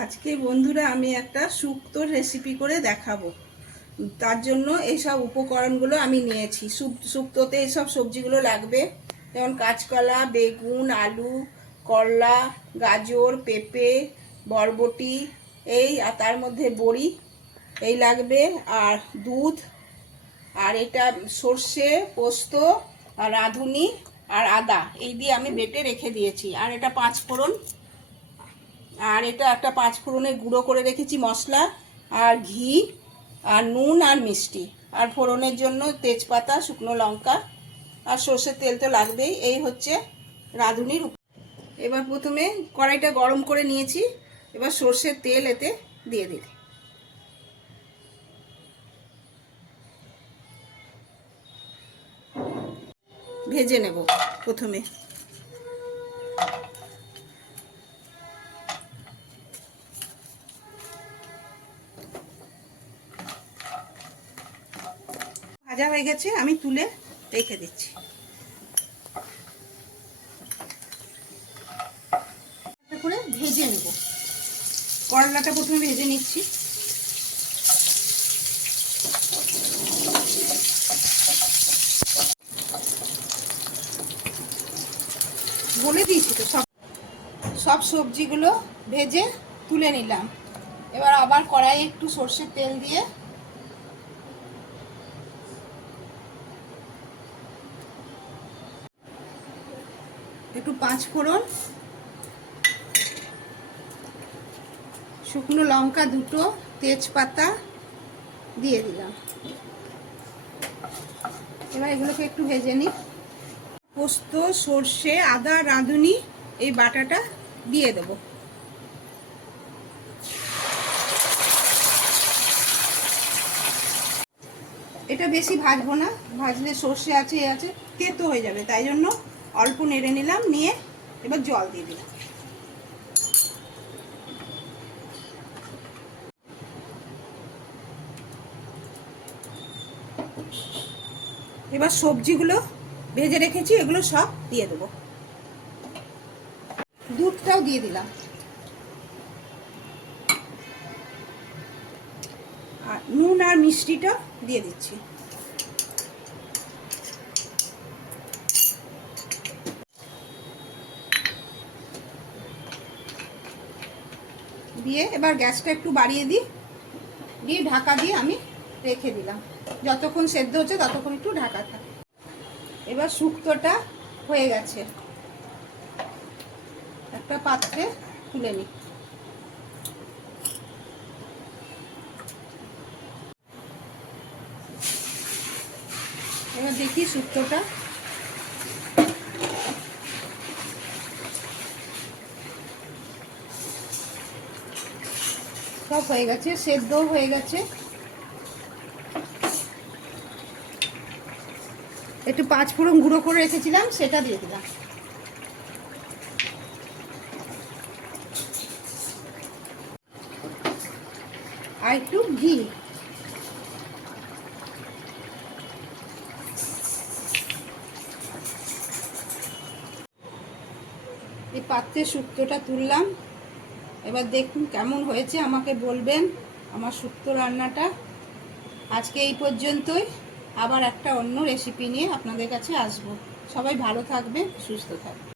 আজকে বন্ধুরা আমি একটা শুক্তোর রেসিপি করে দেখাবো। তার জন্য এইসব উপকরণগুলো আমি নিয়েছি। শুক্তোতে এইসব সবজিগুলো লাগবে, যেমন কাঁচকলা, বেগুন, আলু, করলা, গাজর, পেঁপে, বরবটি, আর তার মধ্যে বড়ি এই লাগবে, আর দুধ, আর এটা সর্ষে, পোস্ত, আর রাঁধুনি, আর আদা এই দিয়ে আমি বেটে রেখে দিয়েছি। আর এটা 5 ফোড়ন, আর এটা একটা 5 ফোড়নের গুঁড়ো করে রেখেছি মশলা, আর ঘি, আর নুন, আর মিষ্টি, আর ফোড়নের জন্য তেজপাতা, শুকনো লঙ্কা, আর সর্ষের তেল তো লাগবেই। এই হচ্ছে রাঁধুনির। এবার প্রথমে কড়াইটা গরম করে নিয়েছি, এবার সর্ষের তেল এতে দিয়ে দিই, ভেজে নেব প্রথমে। ভাজা হয়ে গেছে, আমি তুলে রেখে দিচ্ছি। করে ভেজে নেব, করলাটা প্রথমে ভেজে নিচ্ছি। বলে দিয়েছি তো, সব সবজিগুলো ভেজে তুলে নিলাম। এবার আবার কড়াইয়ে একটু সর্ষের তেল দিয়ে একটু 5 ফোড়ন, শুকনো লঙ্কা দুটো, তেজপাতা দিয়ে দিলাম। এবার এগুলোকে একটু ভেজে নিই। পোস্ত, সর্ষে, আদা, রাঁধুনি এই বাটাটা দিয়ে দেব। এটা বেশি ভাজবো না, ভাজলে সর্ষে আছে এ আছে তেতো হয়ে যাবে, তাই জন্য অল্প নেড়ে নিলাম, নিয়ে এবার জল দিয়ে দিলাম। এবার সবজিগুলো ভেজে রেখেছি এগুলো সব দিয়ে দেবো, দুধটাও দিয়ে দিলাম, আর নুন আর মিষ্টিটা দিয়ে দিচ্ছি। দিয়ে এবার গ্যাসটা একটু বাড়িয়ে দিই, দিয়ে ঢাকা দিয়ে আমি রেখে দিলাম। যতক্ষণ সেদ্ধ হচ্ছে ততক্ষণ একটু ঢাকা থাকে। এবার শুক্তোটা হয়ে গেছে, একটা পাত্রে তুলে নিই। এবার দেখি শুক্তোটা সব হয়ে গেছে, সেদ্ধও হয়ে গেছে। একটু 5 ফোড়ন গুঁড়ো করে রেখেছিলাম, সেটা দিয়ে দিলাম। আর একটু ঘি। এই পাত্রে শুক্তোটা তুললাম। এবার দেখুন কেমন হয়েছে, আমাকে বলবেন আমার শুক্তো রান্নাটা। আজকে এই পর্যন্তই, আবার একটা অন্য রেসিপি নিয়ে আপনাদের কাছে আসবো। সবাই ভালো থাকবেন, সুস্থ থাকবেন।